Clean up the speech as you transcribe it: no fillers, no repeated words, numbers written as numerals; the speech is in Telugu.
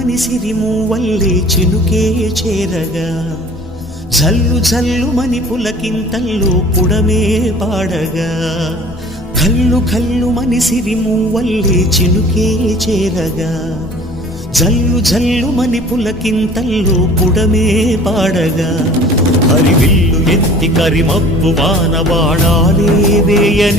మని సిరిమూవల్లే చినుకే చేరగా జల్లు జల్లు మని పులకింతల్లో పుడమే పాడగా కల్లు కల్లు మని సిరిమూవల్లే చినుకే చేరగా జల్లు జల్లు మని పులకింతల్లో పుడమే పాడగా హరివిల్లు ఎత్తి కరిమబ్బు వానవాడాలే వేయని